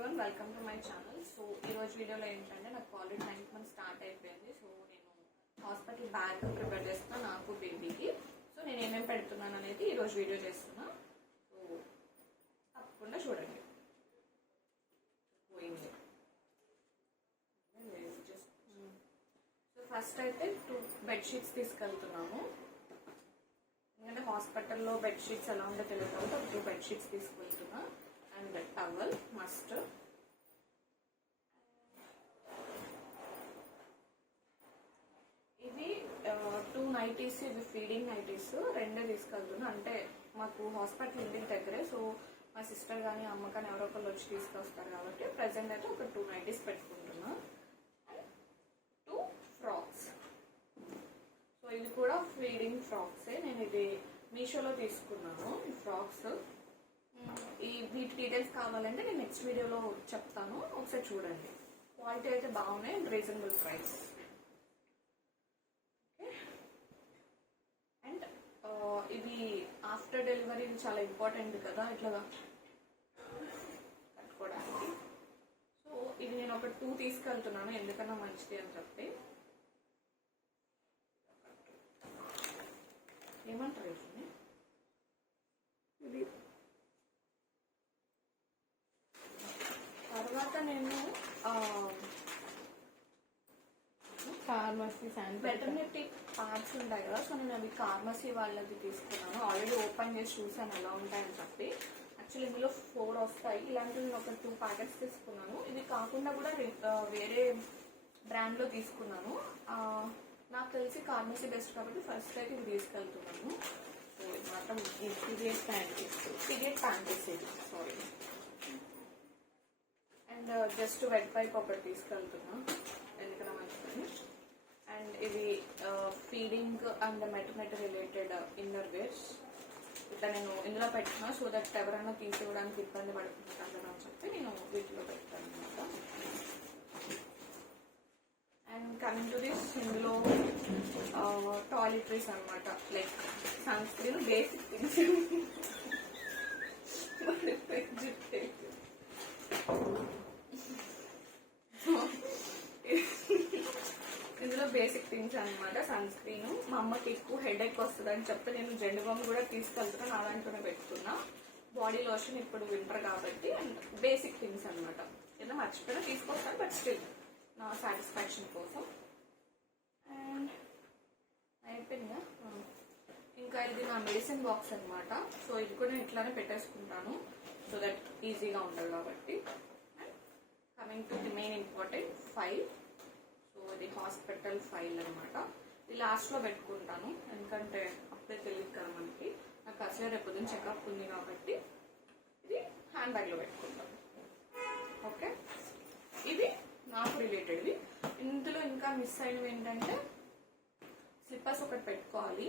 Everyone, welcome to my channel. So ఈరోజు వీడియోలో ఏంటంటే నాకు ఆల్రెడీ 9th మంత్ స్టార్ట్ అయిపోయింది. సో నేను హాస్పిటల్ బ్యాగ్ ప్రిపేర్ చేస్తున్నా నాకు బేబీకి. సో నేను ఏమేమి పెడుతున్నాను అనేది ఈరోజు వీడియో చేస్తున్నా. సో తప్పకుండా చూడండి. పోయింది. సో ఫస్ట్ అయితే 2 బెడ్షీట్స్ తీసుకెళ్తున్నాము. ఎందుకంటే హాస్పిటల్లో బెడ్షీట్స్ ఎలా ఉందో తెలియదు కాబట్టి 2 బెడ్షీట్స్ తీసుకెళ్తున్నా. And towel must. ఇవి 2 నైటీస్, ఇవి ఫీడింగ్ నైటీస్. 2 తీసుకెళ్తున్నా. అంటే మాకు హాస్పిటల్ ఇంటికి దగ్గరే. సో మా సిస్టర్ కానీ అమ్మ కానీ ఎవరో ఒకళ్ళు వచ్చి తీసుకొస్తారు కాబట్టి ప్రజెంట్ అయితే ఒక 2 నైటీస్ పెట్టుకుంటున్నా. 2 ఫ్రాక్స్. సో ఇది కూడా ఫీడింగ్ ఫ్రాక్సే. నేను ఇది మీషోలో తీసుకున్నాను ఈ ఫ్రాక్స్. వీటి డీటెయిల్స్ కావాలంటే నేను నెక్స్ట్ వీడియోలో చెప్తాను, ఒకసారి చూడండి. క్వాలిటీ అయితే బాగున్నాయి అండ్ రీజనబుల్ ప్రైస్. అండ్ ఇవి ఆఫ్టర్ డెలివరీ చాలా ఇంపార్టెంట్ కదా ఇట్లా కట్టుకోవడానికి. సో ఇది నేను ఒక 2 తీసుకెళ్తున్నాను, ఎందుకన్నా మంచిది అని చెప్పి. ఏమంటారు ఇది? తర్వాత నేను ఫార్మసీ వెటర్నరీ ప్యాడ్స్ ఉంటాయి కదా, సో నేను అవి ఫార్మసీ వాళ్ళది తీసుకున్నాను. ఆల్రెడీ ఓపెన్ చేసి చూసాను ఎలా ఉంటాయని చెప్పి. యాక్చువల్లీ ఇందులో 4 వస్తాయి. ఇలాంటివి నేను ఒక 2 ప్యాకెట్స్ తీసుకున్నాను. ఇది కాకుండా కూడా వేరే బ్రాండ్లో తీసుకున్నాను. నాకు తెలిసి ఫార్మసీ బెస్ట్ కాబట్టి ఫస్ట్ అయితే ఇది తీసుకెళ్తున్నాను. సో ఇది మాత్రం పీరియడ్ ప్యాంటీస్ ఇది, sorry. And just wet wipe ఒకటి తీసుకెళ్తున్నా, ఎందుకన్నా మంచిదని. అండ్ ఇది feeding and maternity related inner wears. ఇట్లా నేను ఇందులో పెట్టినా సో దట్ ఎవరైనా తీసుకోవడానికి ఇబ్బంది పడుతుంటారు అని చెప్పి నేను వీటిలో పెట్టాను అనమాట. అండ్ కమింగ్ టు దిస్, ఇందులో టాయిలెటరీస్ అనమాట, like sunscreen, basic things. ఇందులో బేసిక్ థింగ్స్ అనమాట. Sunscreen. మా అమ్మకి ఎక్కువ హెడేక్ వస్తుంది అని చెప్తే నేను జెండు బామ్ కూడా తీసుకెళ్తున్నాను, అలాంటినే పెట్టుకున్నా. బాడీ లోషన్ ఇప్పుడు వింటర్ కాబట్టి. అండ్ బేసిక్ థింగ్స్ అనమాట. ఏదో మర్చిపోయినా తీసుకొస్తాను, బట్ స్టిల్ నా సాటిస్ఫాక్షన్ కోసం. అండ్ అయిపోయిందా? ఇంకా ఇది నా మెడిసిన్ బాక్స్ అనమాట. సో ఇది కూడా నేను ఇట్లానే పెట్టేసుకుంటాను సో దట్ ఈజీగా ఉంటుంది కాబట్టి. And coming to the main important file. So ఇది హాస్పిటల్ ఫైల్ అనమాట. ఇది లాస్ట్లో పెట్టుకుంటాను, ఎందుకంటే అప్పుడే తెలియదు కదా మనకి. నాకు అసలే రేపు పొద్దున్న చెకప్ ఉంది కాబట్టి ఇది హ్యాండ్ బ్యాగ్లో పెట్టుకుంటాను. ఓకే, ఇది నాకు రిలేటెడ్వి. ఇందులో ఇంకా మిస్ అయినవి ఏంటంటే స్లిప్పర్స్ ఒకటి పెట్టుకోవాలి.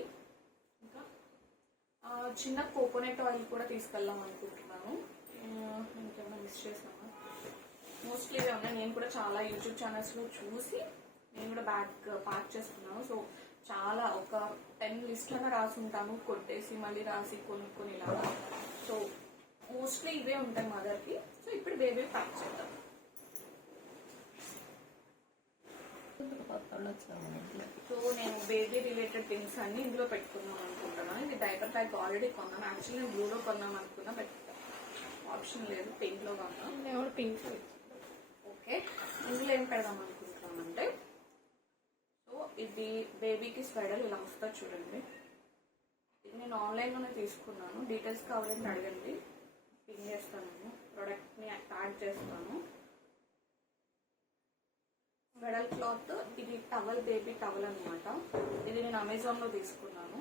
ఇంకా చిన్న కోకోనట్ ఆయిల్ కూడా తీసుకెళ్దాం అనుకుంటున్నాను. ఇంకేమైనా మిస్ చేసామా? మోస్ట్లీ ఇవే ఉన్నాయి. నేను కూడా చాలా యూట్యూబ్ ఛానల్స్లో చూసి నేను కూడా బ్యాగ్ ప్యాక్ చేసుకున్నాను. సో చాలా ఒక 10 లిస్ట్లను రాసి ఉంటాను, కొట్టేసి మళ్ళీ రాసి కొనుక్కొని ఇలాగా. సో మోస్ట్లీ ఇవే ఉంటాయి మదర్కి. సో ఇప్పుడు బేబీ ప్యాక్ చేద్దాం. సో నేను బేబీ రిలేటెడ్ థింగ్స్ అన్ని ఇందులో పెట్టుకుందాం అనుకుంటున్నాను. ఇది డైపర్ ప్యాక్ ఆల్రెడీ కొన్నాను. యాక్చువల్లీ నేను బ్లూలో కొన్నాం అనుకున్నా, బట్ ఆప్షన్ లేదు, పింక్లో కొన్నాను. పింక్. ఓకే, ఇందులో ఏం పెడదాం అనుకుంటున్నామంటే, సో ఇది బేబీకి స్వెడల్ ఇలా వస్తా చూడండి. ఇది నేను ఆన్లైన్లోనే తీసుకున్నాను. డీటెయిల్స్ కావాలంటే అడగండి, పిన్ చేస్తాను. నేను ప్రోడక్ట్ని యాడ్ చేస్తాను. స్వెడల్ క్లాత్. ఇది టవల్, బేబీ టవల్ అనమాట. ఇది నేను అమెజాన్లో తీసుకున్నాను.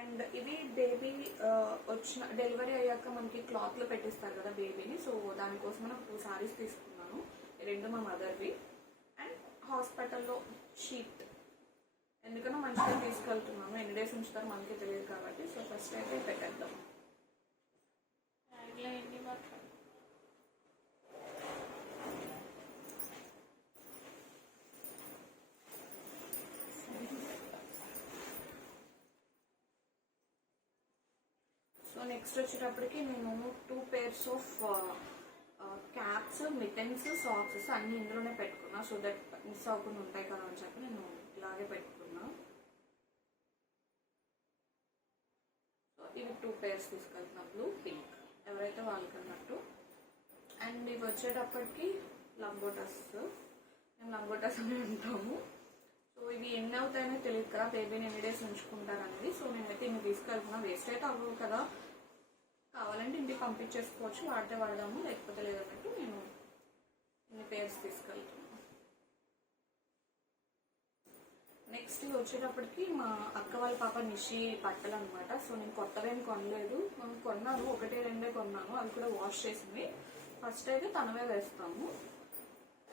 అండ్ ఇది బేబీ వచ్చిన డెలివరీ అయ్యాక మనకి క్లాత్లో పెట్టిస్తారు కదా బేబీని. సో దానికోసం నాకు 2 సారీస్ తీసుకున్నాను. 2 మా మదర్వి. అండ్ హాస్పిటల్లో షీట్, ఎందుకన్నా మంచిగా తీసుకెళ్తున్నాను. ఎన్ని డేస్ ఉంచుతారో మనకి తెలియదు కాబట్టి. సో ఫస్ట్ అయితే పెట్టేద్దాం. సో నెక్స్ట్ వచ్చేటప్పటికి నేను 2 pairs of caps, mittens, socks అన్ని ఇందులోనే పెట్టుకున్నా. సో దట్ మిస్ అవ్వకుండా ఉంటాయి కదా అని చెప్పి నేను ఇలాగే పెట్టుకున్నా. సో ఇవి 2 pairs తీసుకెళ్తున్నా, బ్లూ, పింక్, ఎవరైతే వాళ్ళకన్నట్టు. అండ్ ఇవి వచ్చేటప్పటికి లంగోటాస్, మేము లంగోటాస్ అని ఉంటాము. సో ఇవి ఎన్ని అవుతాయో తెలియదు కదా, బేబీని ఎన్ని డేస్ ఉంచుకుంటారు అనేది. సో నేనైతే ఇన్ని తీసుకెళ్తున్నా, వేస్ట్ అయితే అవ్వవు కదా, కావాలంటే ఇంటికి పంపించేసుకోవచ్చు, వాడితే వాడదాము, లేకపోతే లేదన్నట్టు నేను ఇన్ని పేర్స్ తీసుకెళ్తున్నాను. నెక్స్ట్ వచ్చేటప్పటికి మా అక్క వాళ్ళ పాప నిషి బట్టలు అనమాట. సో నేను కొత్తగా ఏం కొనలేదు, కొన్నాను, 1-2 కొన్నాను, అవి కూడా వాష్ చేసింది. ఫస్ట్ అయితే తనవే వేస్తాము.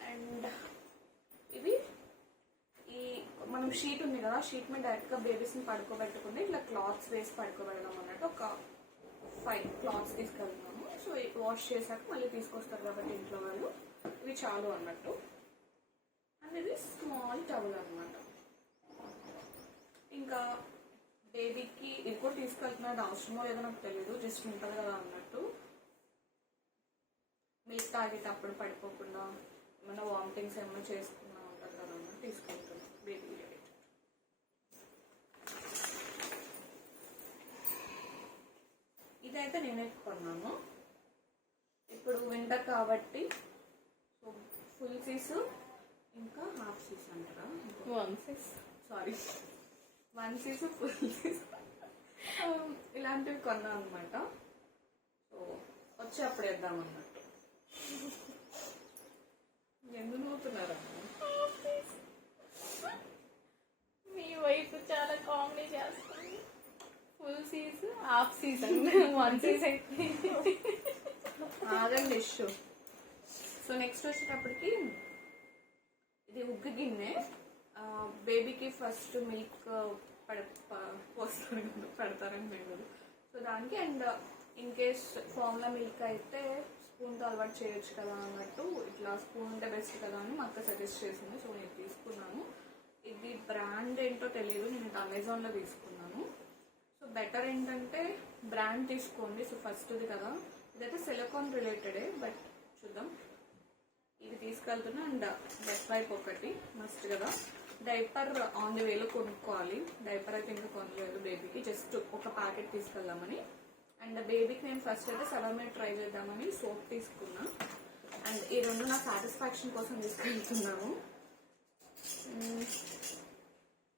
అండ్ ఇవి ఈ మనం షీట్ ఉంది కదా, షీట్ మీద డైరెక్ట్గా బేబీస్ని పడుకోబెట్టుకుని ఇట్లా క్లాత్స్ వేసి పడుకోబెడదాం అన్నట్టు ఒక 5 క్లాత్స్ తీసుకెళ్తున్నాము. సో వాష్ చేశాక మళ్ళీ తీసుకొస్తారు కాబట్టి ఇంట్లో వాళ్ళు, ఇవి చాలు అన్నట్టు. అండ్ ఇది స్మాల్ టవల్ అనమాట. ఇంకా బేబీకి ఇది కూడా తీసుకెళ్తున్నది అవసరమో లేదో నాకు తెలియదు, జస్ట్ ఉంటుంది కదా అన్నట్టు. మిల్క్ తాగేటప్పుడు పడిపోకుండా ఏమైనా వామిటింగ్స్ ఏమైనా చేసుకున్నా ఉంటుంది కదా అన్నట్టు తీసుకెళ్తున్నాం బేబీ. ఇదైతే నేనే కొన్నాను, ఇప్పుడు వింటర్ కాబట్టి. సో ఫుల్ సీస్ ఇంకా హాఫ్ సీస్ అంటారా, 1 సీస్ ఫుల్ సీస్ ఇలాంటివి కొన్నా అనమాట. సో వచ్చి అప్పుడు వేద్దాం అన్నట్టు. ఎందుకు నవ్వుతున్నారా? మీ వైపు చాలా కామెడీ చేస్తుంది. Full seize, half season, 1 seize అయితే ఆగండి ఇష్యూ. సో నెక్స్ట్ వచ్చేటప్పటికి ఇది ఉగ్గు గిన్నె. బేబీకి ఫస్ట్ మిల్క్ పోస్తారు, పెడతారని తెలియదు. సో దానికి and in case formula milk అయితే స్పూన్తో అలవాటు చేయొచ్చు కదా అన్నట్టు, ఇట్లా స్పూన్ ఉంటే బెస్ట్ కదా అని మా అక్క సజెస్ట్ చేసింది. సో నేను తీసుకున్నాను. ఇది బ్రాండ్ ఏంటో తెలియదు, నేను అమెజాన్లో తీసుకున్నాను. సో బెటర్ ఏంటంటే బ్రాండ్ తీసుకోండి. సో ఫస్ట్ది కదా, ఇదైతే సిలికాన్ రిలేటెడే, బట్ చూద్దాం. ఇది తీసుకెళ్తున్నా. అండ్ బెస్ట్ వైప్ ఒకటి మస్ట్ కదా. డైపర్ ఆన్ ది వేలో కొనుక్కోవాలి. డైపర్ అయితే ఇంకా కొనలేదు బేబీకి, జస్ట్ ఒక ప్యాకెట్ తీసుకెళ్దామని. అండ్ బేబీకి నేను ఫస్ట్ అయితే 7 minute ట్రై చేద్దామని సోప్ తీసుకున్నా. అండ్ ఈ 2 నా సాటిస్ఫాక్షన్ కోసం తీసుకెళ్తున్నాను.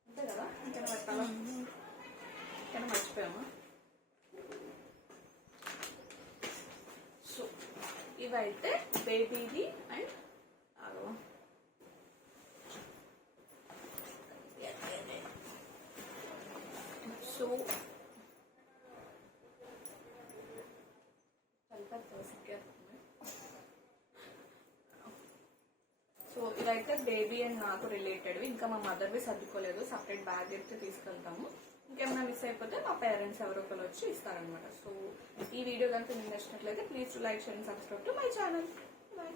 అంతే కదా, ఇంకేనా పెట్టాలా, ఇంకేనా మర్చిపోయామా? సో ఇవైతే బేబీది. అండ్ సో సో ఇదైతే బేబీ అండ్ నాకు రిలేటెడ్. ఇంకా మా మదర్వి సర్దుకోలేదు, సపరేట్ బ్యాగ్ అయితే తీసుకెళ్తాము. ఇంకేమైనా మిస్ అయిపోతే మా పేరెంట్స్ ఎవరో ఒకరు వచ్చి ఇస్తారనమాట. సో ఈ వీడియో కనుక మీకు నచ్చినట్లయితే please to like, share and subscribe to my channel. Bye.